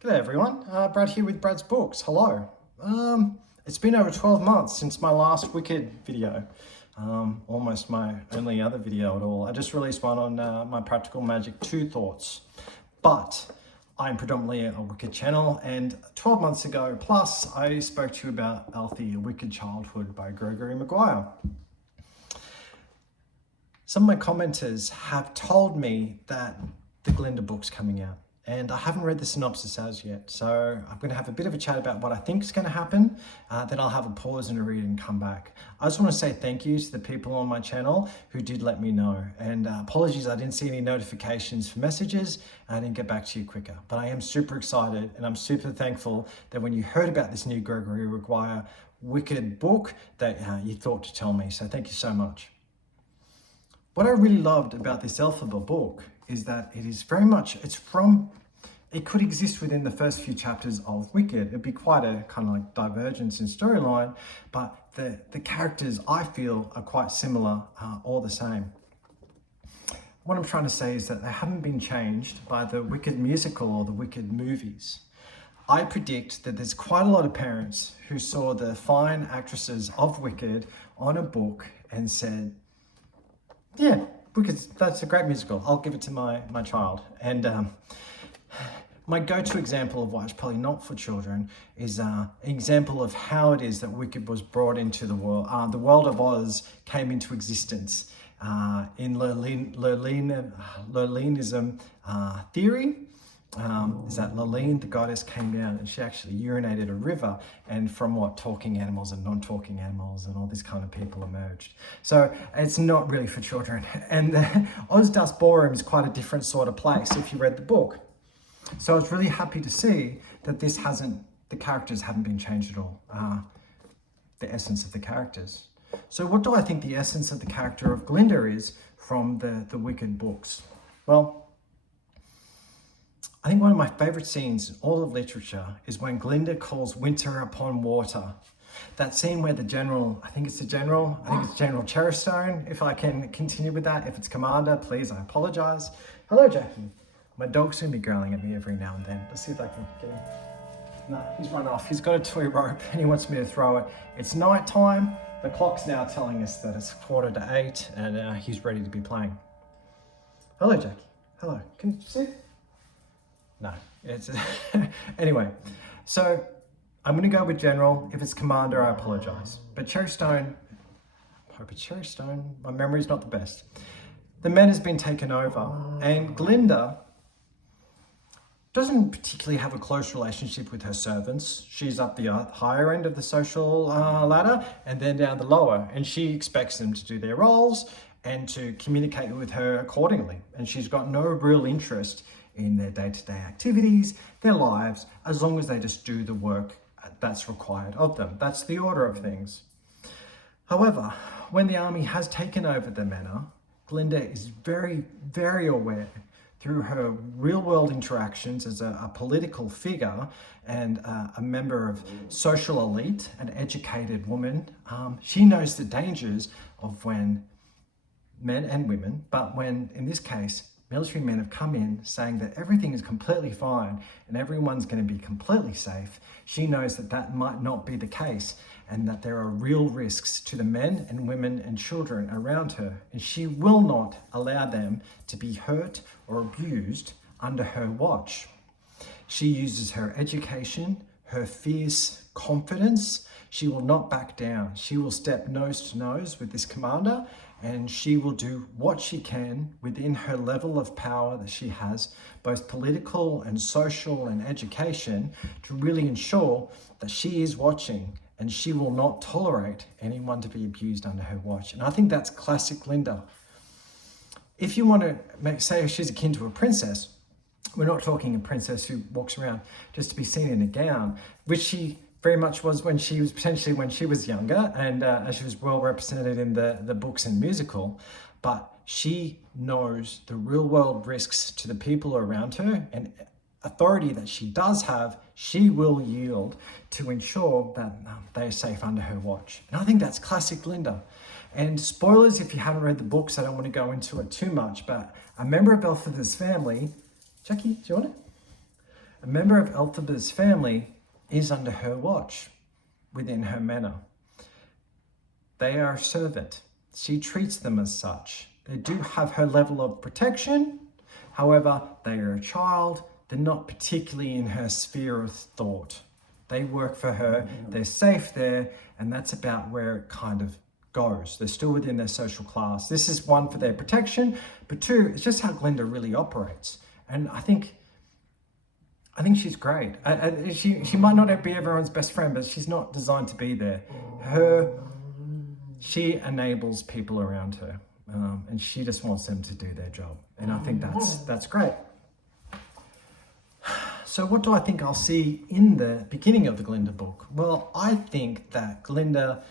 G'day everyone, Brad here with Brad's Books. Hello. It's been over 12 months since my last Wicked video. Almost my only other video at all. I just released one on my Practical Magic 2 thoughts. But I'm predominantly a Wicked channel, and 12 months ago plus I spoke to you about Alfie, A Wicked Childhood by Gregory Maguire. Some of my commenters have told me that the Galinda book's coming out. And I haven't read the synopsis as yet, so I'm going to have a bit of a chat about what I think is going to happen. Then I'll have a pause and a read and come back. I just want to say thank you to the people on my channel who did let me know. And apologies, I didn't see any notifications for messages. I didn't get back to you quicker. But I am super excited and I'm super thankful that when you heard about this new Gregory Maguire Wicked book that you thought to tell me. So thank you so much. What I really loved about this Elphaba book is that it is very much, it could exist within the first few chapters of Wicked. It'd be quite a kind of like divergence in storyline, but the characters I feel are quite similar, all the same. What I'm trying to say is that they haven't been changed by the Wicked musical or the Wicked movies. I predict that there's quite a lot of parents who saw the fine actresses of Wicked on a book and said, yeah, because that's a great musical. I'll give it to my child. And my go-to example of why it's probably not for children is an example of how it is that Wicked was brought into the world. The world of Oz came into existence in Lurlenism theory. Is that Lurline, the goddess, came down and she actually urinated a river, and from what talking animals and non-talking animals and all this kind of people emerged. So it's not really for children. And the Oz Dust Ballroom is quite a different sort of place if you read the book. So I was really happy to see that the characters haven't been changed at all. The essence of the characters. So what do I think the essence of the character of Galinda is from the Wicked books? Well, I think one of my favorite scenes in all of literature is when Galinda calls winter upon water. That scene where the general, I think it's General Cherrystone, if I can continue with that. If it's Commander, please, I apologize. Hello, Jackie. My dog's gonna be growling at me every now and then. Let's see if I can get him. No, he's run off. He's got a toy rope and he wants me to throw it. It's night time. The clock's now telling us that it's 7:45 and he's ready to be playing. Hello, Jackie. Hello. Can you see? No, it's anyway. So I'm going to go with General. If it's Commander, I apologize. But Cherrystone, I hope it's Cherrystone. My memory's not the best. The men has been taken over, and Galinda doesn't particularly have a close relationship with her servants. She's up the higher end of the social ladder and then down the lower, and she expects them to do their roles and to communicate with her accordingly. And she's got no real interest in their day-to-day activities, their lives, as long as they just do the work that's required of them. That's the order of things. However, when the army has taken over the manor, Galinda is very, very aware through her real-world interactions as a political figure and a member of social elite, an educated woman. She knows the dangers of when men and women, but when, in this case, military men have come in saying that everything is completely fine and everyone's going to be completely safe. She knows that that might not be the case and that there are real risks to the men and women and children around her. And she will not allow them to be hurt or abused under her watch. She uses her education, her fierce confidence. She will not back down. She will step nose to nose with this commander, and she will do what she can within her level of power that she has, both political and social and education, to really ensure that she is watching and she will not tolerate anyone to be abused under her watch. And I think that's classic Galinda. If you want to say she's akin to a princess, we're not talking a princess who walks around just to be seen in a gown, which she very much was when she was younger, and as she was well represented in the books and musical. But she knows the real world risks to the people around her, and authority that she does have, she will yield to ensure that they are safe under her watch. And I think that's classic Galinda. And spoilers if you haven't read the books, I don't want to go into it too much, but a member of Elphaba's family, Jackie, do you want it? A member of Elphaba's family is under her watch within her manor. They are a servant. She treats them as such. They do have her level of protection. However, they are a child. They're not particularly in her sphere of thought. They work for her. They're safe there. And that's about where it kind of goes. They're still within their social class. This is one, for their protection, but two, it's just how Galinda really operates. And I think she's great. She might not be everyone's best friend, but she's not designed to be there. She enables people around her, and she just wants them to do their job. And I think that's great. So what do I think I'll see in the beginning of the Galinda book? Well, I think that Galinda,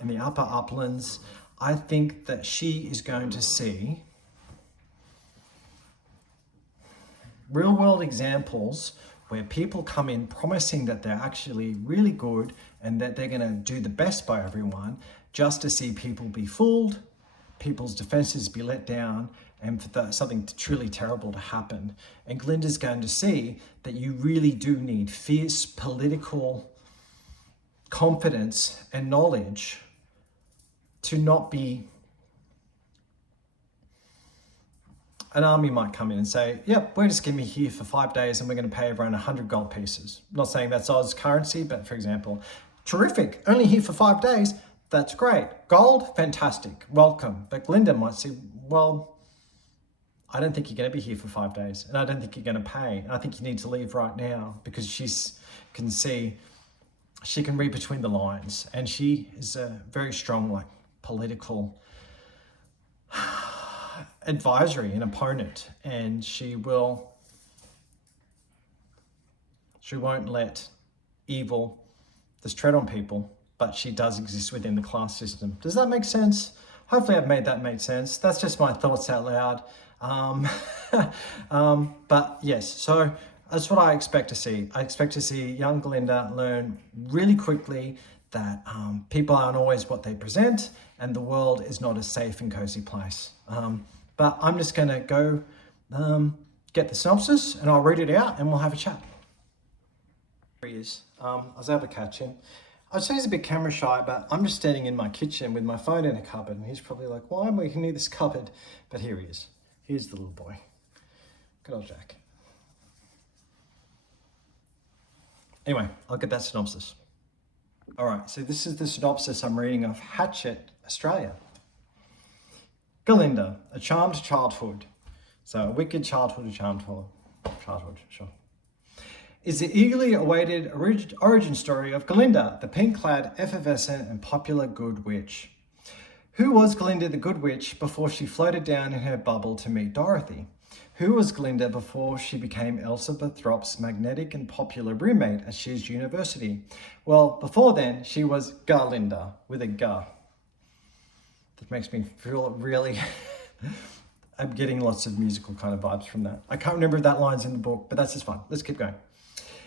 in the upper uplands, I think that she is going to see real world examples where people come in promising that they're actually really good and that they're going to do the best by everyone, just to see people be fooled, people's defenses be let down, and for something truly terrible to happen. And Galinda's going to see that you really do need fierce political confidence and knowledge to not be... An army might come in and say, yep, we're just going to be here for 5 days and we're going to pay everyone 100 gold pieces. I'm not saying that's Oz currency, but for example, terrific, only here for 5 days. That's great. Gold, fantastic, welcome. But Galinda might say, well, I don't think you're going to be here for 5 days, and I don't think you're going to pay. And I think you need to leave right now, because she can read between the lines, and she is a very strong, political advisory and opponent, and she won't let evil just tread on people, but she does exist within the class system. Does that make sense? Hopefully I've made that make sense. That's just my thoughts out loud. But yes, so that's what I expect to see. I expect to see young Galinda learn really quickly that people aren't always what they present, and the world is not a safe and cozy place. But I'm just going to go get the synopsis, and I'll read it out and we'll have a chat. Here he is. I was able to catch him. I'd say he's a bit camera shy, but I'm just standing in my kitchen with my phone in a cupboard, and he's probably like, why am I near this cupboard? But here he is. Here's the little boy. Good old Jack. Anyway, I'll get that synopsis. All right, so this is the synopsis I'm reading of Hatchet, Australia. Galinda, A Charmed Childhood. So a wicked childhood, a charmed childhood, sure. Is the eagerly awaited origin story of Galinda, the pink-clad, effervescent and popular good witch. Who was Galinda the good witch before she floated down in her bubble to meet Dorothy? Who was Galinda before she became Elizabeth Thropp's magnetic and popular roommate at Shears University? Well, before then, she was Galinda, with a G. That makes me feel really... I'm getting lots of musical kind of vibes from that. I can't remember if that line's in the book, but that's just fine. Let's keep going.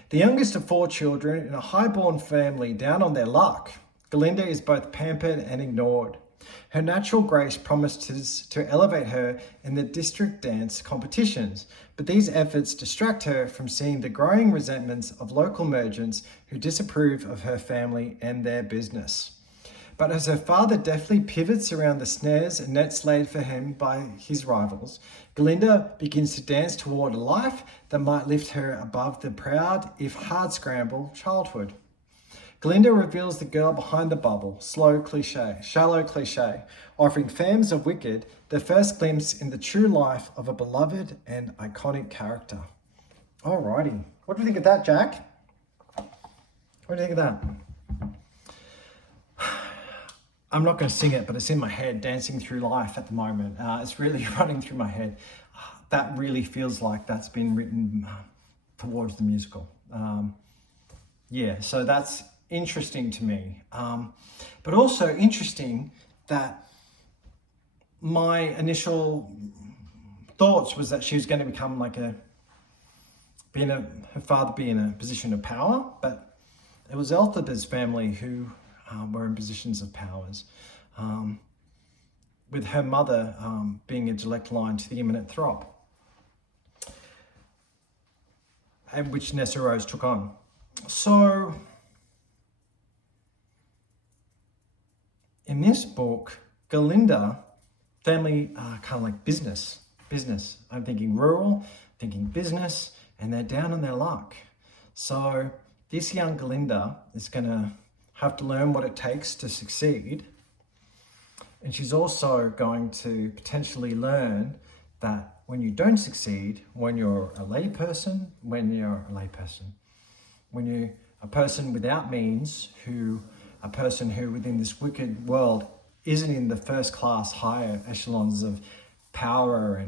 The youngest of 4 children in a high-born family down on their luck, Galinda is both pampered and ignored. Her natural grace promises to elevate her in the district dance competitions, but these efforts distract her from seeing the growing resentments of local merchants who disapprove of her family and their business. But as her father deftly pivots around the snares and nets laid for him by his rivals, Galinda begins to dance toward a life that might lift her above the proud, if hard-scramble, childhood. Galinda reveals the girl behind the bubble, shallow cliche, offering fans of Wicked their first glimpse in the true life of a beloved and iconic character. Alrighty, what do you think of that, Jack? What do you think of that? I'm not going to sing it, but it's in my head, dancing through life at the moment. It's really running through my head. That really feels like that's been written towards the musical. So that's interesting to me. But also interesting that my initial thoughts was that she was going to become her father be in a position of power, but it was Elphaba's family who were in positions of powers, with her mother being a direct line to the imminent Throp. and which Nessa Rose took on. So in this book, Galinda, family kind of like business. I'm thinking rural, thinking business, and they're down on their luck. So this young Galinda is going to have to learn what it takes to succeed. And she's also going to potentially learn that when you don't succeed, when you're a layperson, when you're a person without means, a person who within this wicked world isn't in the first class higher echelons of power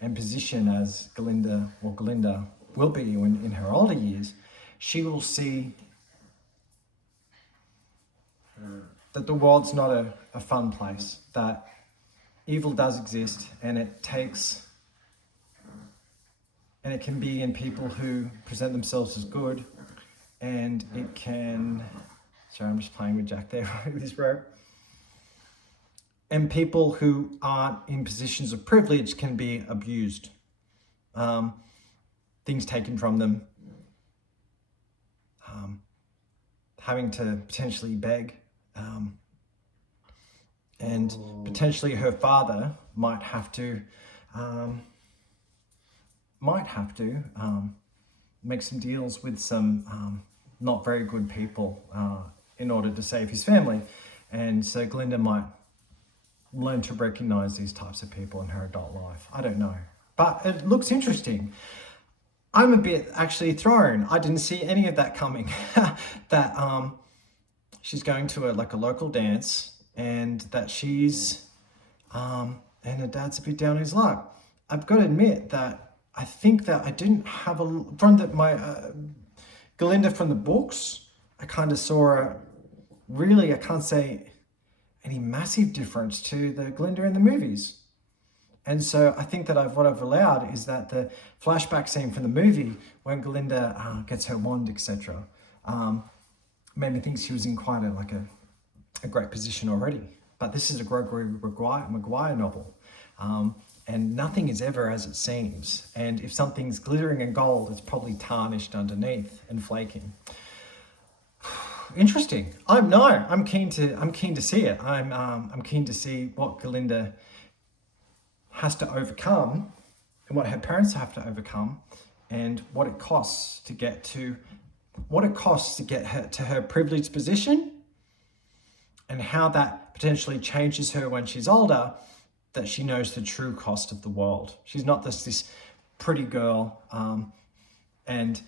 and position as Galinda will be in her older years, she will see that the world's not a fun place, that evil does exist, and it can be in people who present themselves as good, and it can, sorry, I'm just playing with Jack there with this rope, and people who aren't in positions of privilege can be abused, things taken from them, having to potentially beg, and potentially her father might have to make some deals with some not very good people in order to save his family. And so Galinda might learn to recognize these types of people in her adult life. I don't know, but it looks interesting. I'm a bit actually thrown. I didn't see any of that coming. That she's going to a local dance, and that she's and her dad's a bit down on his luck. I've got to admit that I think that I didn't have Galinda from the books. I kind of saw I can't say any massive difference to the Galinda in the movies. And so I think that what I've allowed is that the flashback scene from the movie when Galinda gets her wand, etc., made me think she was in quite a great position already. But this is a Gregory Maguire novel, and nothing is ever as it seems. And if something's glittering in gold, it's probably tarnished underneath and flaking. Interesting. I'm keen to see it. I'm keen to see what Galinda has to overcome, and what her parents have to overcome, and what it costs to get her to her privileged position, and how that potentially changes her when she's older, that she knows the true cost of the world. She's not this pretty girl and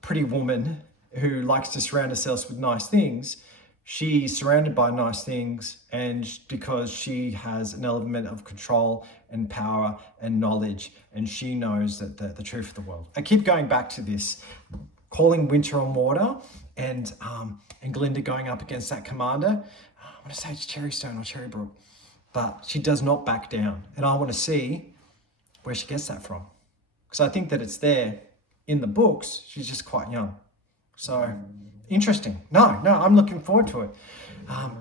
pretty woman who likes to surround herself with nice things. She's surrounded by nice things, and because she has an element of control and power and knowledge, and she knows that the truth of the world. I keep going back to this, calling winter on water, and Galinda going up against that commander. I want to say it's Cherrystone or Cherrybrook, but she does not back down, and I want to see where she gets that from, because I think that it's there in the books. She's just quite young. So interesting. No, I'm looking forward to it.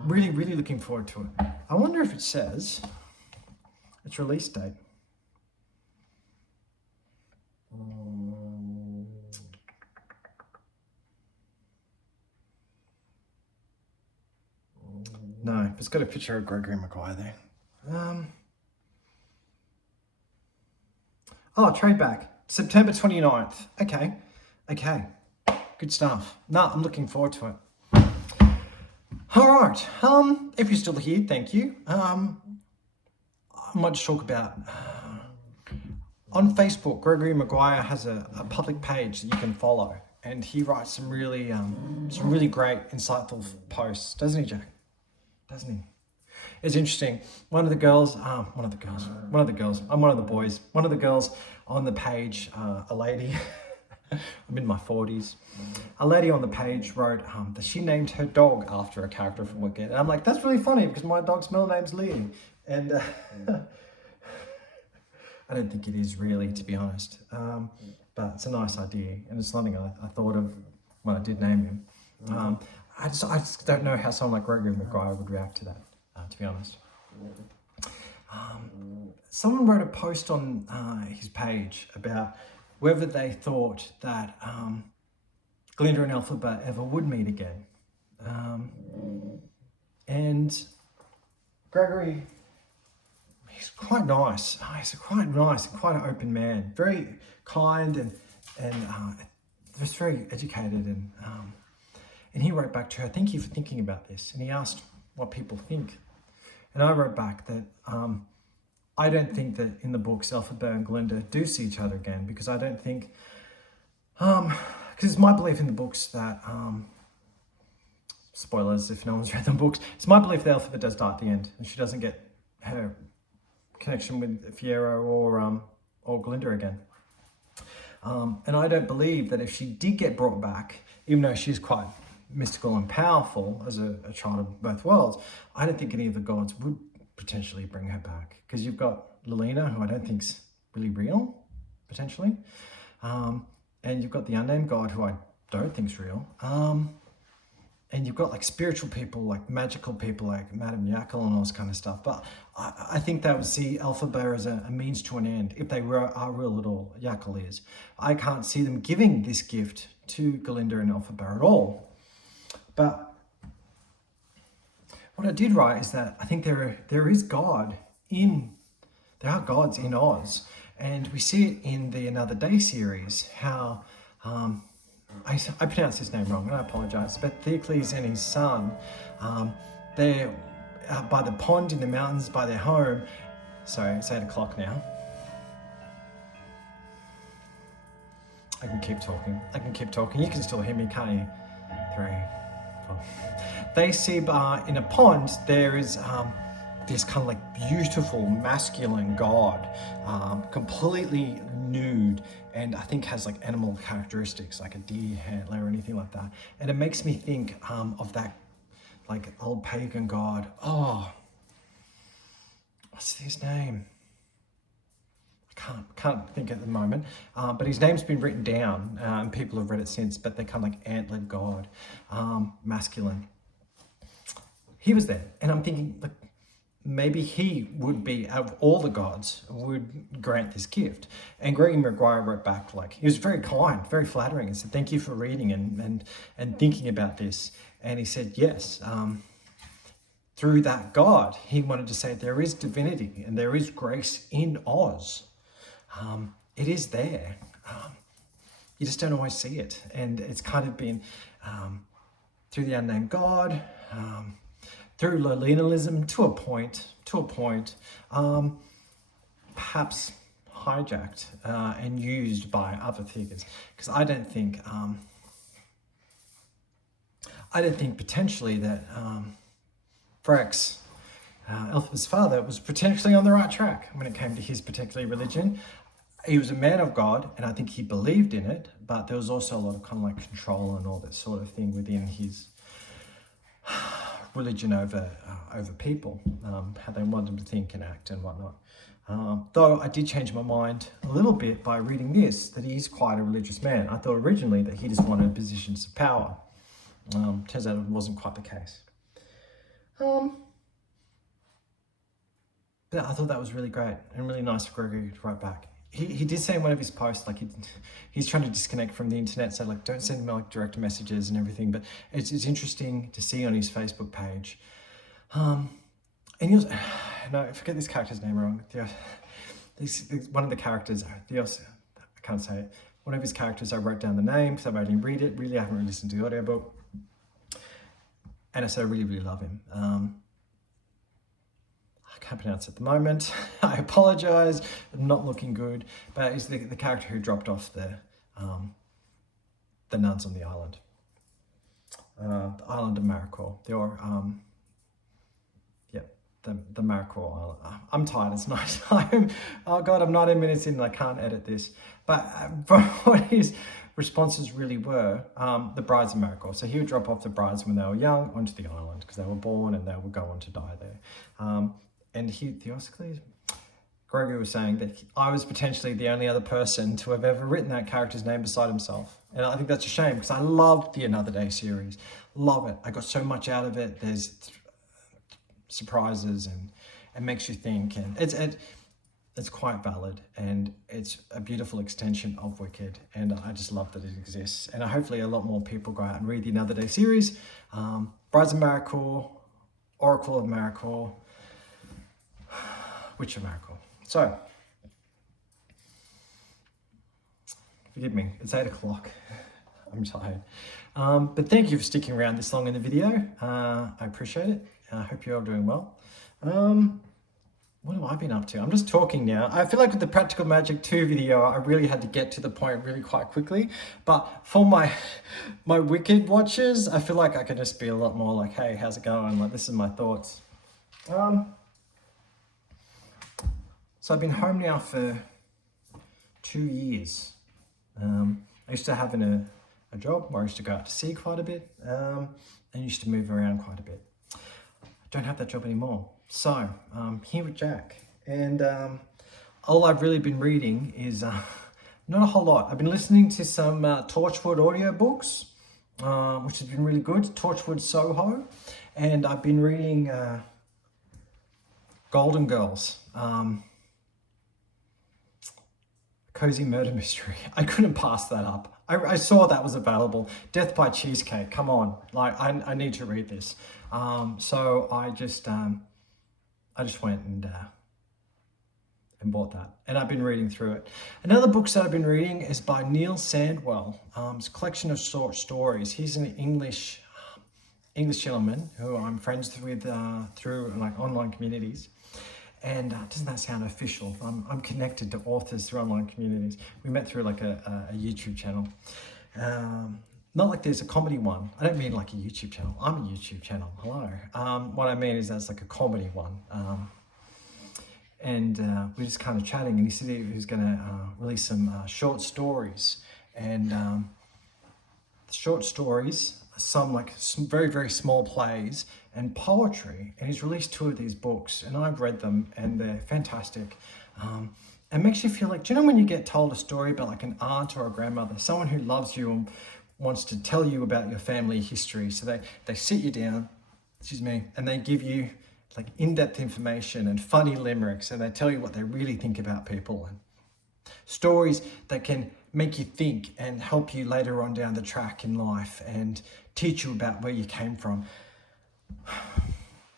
Really, really looking forward to it. I wonder if it says its release date. No, it's got a picture of Gregory Maguire there. Trade back. September 29th. Okay. Good stuff. No, I'm looking forward to it. All right. If you're still here, thank you. I might just talk about on Facebook. Gregory Maguire has a public page that you can follow, and he writes some really great, insightful posts, doesn't he, Jack? Doesn't he? It's interesting. One of the girls. I'm one of the boys. One of the girls on the page, a lady. I'm in my 40s. A lady on the page wrote that she named her dog after a character from Wicked. And I'm like, that's really funny because my dog's middle name's Lee. And I don't think it is really, to be honest. But it's a nice idea. And it's something I thought of when I did name him. I just don't know how someone like Gregory Maguire would react to that, to be honest. Someone wrote a post on his page about whether they thought that Galinda and Elphaba ever would meet again. And Gregory, he's quite nice. He's quite nice and quite an open man, very kind and just very educated. And he wrote back to her, "Thank you for thinking about this." And he asked what people think. And I wrote back that I don't think that in the books Elphaba and Galinda do see each other again, because I don't think, because it's my belief in the books that, spoilers if no one's read the books, it's my belief that Elphaba does die at the end and she doesn't get her connection with Fiero or Galinda again. And I don't believe that if she did get brought back, even though she's quite mystical and powerful as a child of both worlds, I don't think any of the gods would potentially bring her back, because you've got Lilina, who I don't think's really real, potentially, and you've got the unnamed god, who I don't think's real, and you've got like spiritual people, like magical people, like Madame Yakel and all this kind of stuff. But I think they would see Elphaba as a means to an end, if they are real at all. Yakel is. I can't see them giving this gift to Galinda and Elphaba at all. But what I did write is that I think there are gods in Oz, and we see it in the Another Day series, how I pronounced his name wrong and I apologize, but Theocles and his son, they're by the pond in the mountains by their home. Sorry, it's 8 o'clock now. I can keep talking. You can still hear me, can't you? 3, 4. They see in a pond there is this kind of like beautiful masculine god, completely nude, and I think has like animal characteristics, like a deer antler or anything like that. And it makes me think of that like old pagan god. Oh, what's his name? I can't think at the moment, but his name's been written down, and people have read it since, but they're kind of like antlered god, masculine. He was there, and I'm thinking, like, maybe he would be, out of all the gods, would grant this gift. And Gregory Maguire wrote back, like, he was very kind, very flattering, and said, "Thank you for reading and thinking about this." And he said, yes, through that God, he wanted to say there is divinity and there is grace in Oz. It is there. You just don't always see it. And it's kind of been through the unnamed God, through Lolinalism to a point, perhaps hijacked and used by other figures. Because I don't think potentially that Frex, Elphaba's father, was potentially on the right track when it came to his particular religion. He was a man of God, and I think he believed in it, but there was also a lot of kind of like control and all that sort of thing within his religion over people, how they wanted them to think and act and whatnot. Though I did change my mind a little bit by reading this, that he is quite a religious man. I thought originally that he just wanted positions of power. Turns out it wasn't quite the case. But I thought that was really great and really nice of Gregory to write back. He did say in one of his posts, like he's trying to disconnect from the internet, so like don't send him like direct messages and everything. But it's interesting to see on his Facebook page. And he was, no, I forget this character's name wrong. One of the characters, I can't say it. One of his characters, I wrote down the name because I didn't read it. Really, I haven't really listened to the audiobook. And I said I really, really love him. I can't pronounce it at the moment. I apologize. I'm not looking good. But he's the character who dropped off the nuns on the island. The island of Maricor. The Maricor Island. I'm tired. It's night time. Oh God, I'm 19 minutes in and I can't edit this. But from what his responses really were, the brides of Maricor. So he would drop off the brides when they were young onto the island because they were born and they would go on to die there. And Theoscles, Gregory was saying that I was potentially the only other person to have ever written that character's name beside himself. And I think that's a shame because I loved the Another Day series. Love it. I got so much out of it. There's surprises and it makes you think. And it's quite valid, and it's a beautiful extension of Wicked, and I just love that it exists. And hopefully a lot more people go out and read the Another Day series. Brides of Miracle, Oracle of Miracle, Witch of Miracle. So, forgive me, it's 8 o'clock. I'm tired. But thank you for sticking around this long in the video. I appreciate it. I hope you're all doing well. What have I been up to? I'm just talking now. I feel like with the Practical Magic 2 video, I really had to get to the point really quite quickly. But for my Wicked watchers, I feel like I could just be a lot more like, hey, how's it going? Like, this is my thoughts. So I've been home now for 2 years. I used to have a job where I used to go out to sea quite a bit, and used to move around quite a bit. I don't have that job anymore. So I'm here with Jack, and all I've really been reading is not a whole lot. I've been listening to some Torchwood audiobooks, which has been really good, Torchwood Soho, and I've been reading Golden Girls, Cozy Murder Mystery. I couldn't pass that up. I saw that was available. Death by Cheesecake, come on. Like, I need to read this. So I just went and bought that. And I've been reading through it. Another book that I've been reading is by Neil Sandwell. It's a collection of short stories. He's an English gentleman who I'm friends with through like online communities. And doesn't that sound official? I'm connected to authors through online communities. We met through like a YouTube channel. Not like there's a comedy one. I don't mean like a YouTube channel. I'm a YouTube channel. Hello. What I mean is that's like a comedy one. And we're just kind of chatting, and he said he was going to release some short stories. And the short stories, some like very, very small plays and poetry. And he's released 2 of these books, and I've read them, and they're fantastic. It makes you feel like, do you know when you get told a story about like an aunt or a grandmother, someone who loves you and wants to tell you about your family history? So they sit you down, and they give you like in-depth information and funny limericks, and they tell you what they really think about people, and stories that can make you think and help you later on down the track in life and teach you about where you came from.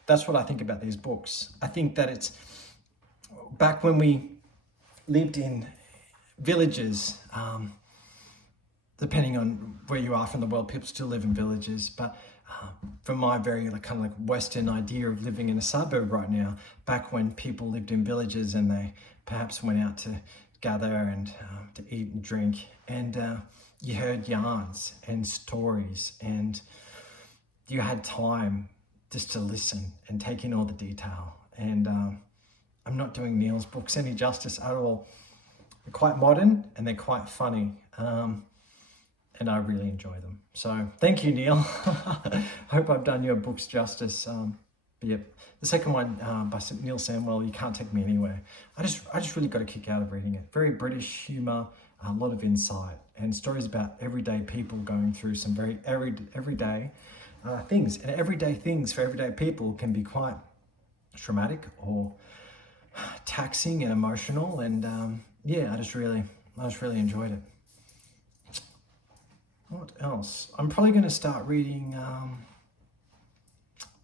That's what I think about these books. I think that it's back when we lived in villages, depending on where you are from the world, people still live in villages, but from my very kind of like Western idea of living in a suburb right now, back when people lived in villages and they perhaps went out to gather and to eat and drink, and you heard yarns and stories, and you had time just to listen and take in all the detail. And I'm not doing Neil's books any justice at all. They're quite modern and they're quite funny. And I really enjoy them. So thank you, Neil. Hope I've done your books justice. But yep, the second one by Neil Sandwell, You Can't Take Me Anywhere. I just really got a kick out of reading it. Very British humour, a lot of insight, and stories about everyday people going through some very everyday things. And everyday things for everyday people can be quite traumatic or taxing and emotional. And yeah, I just really enjoyed it. What else? I'm probably going to start reading,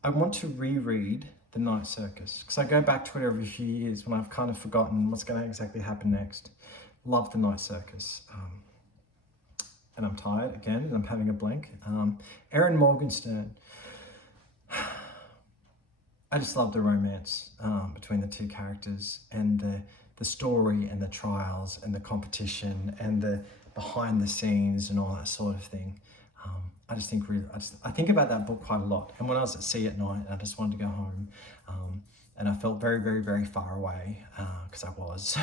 I want to reread The Night Circus, because I go back to it every few years when I've kind of forgotten what's going to exactly happen next. Love The Night Circus. And I'm tired again, and I'm having a blank. Erin Morgenstern. I just love the romance between the 2 characters, and the story and the trials and the competition and the behind the scenes and all that sort of thing. I think about that book quite a lot. And when I was at sea at night, I just wanted to go home. And I felt very, very, very far away, because I was.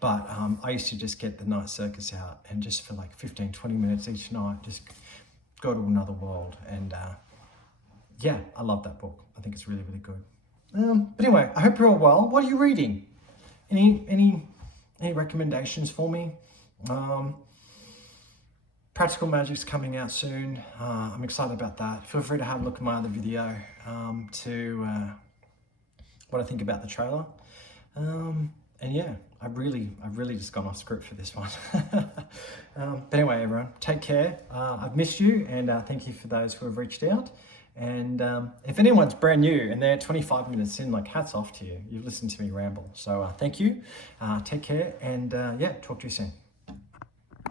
But I used to just get The Night Circus out, and just for like 15, 20 minutes each night, just go to another world. And yeah, I love that book. I think it's really, really good. But anyway, I hope you're all well. What are you reading? Any recommendations for me? Practical Magic's coming out soon. I'm excited about that. Feel free to have a look at my other video to what I think about the trailer. And And yeah, I've really just gone off script for this one. But anyway, everyone, take care. I've missed you, and thank you for those who have reached out. And if anyone's brand new and they're 25 minutes in, like, hats off to you. You've listened to me ramble. So thank you. Take care, and yeah, talk to you soon.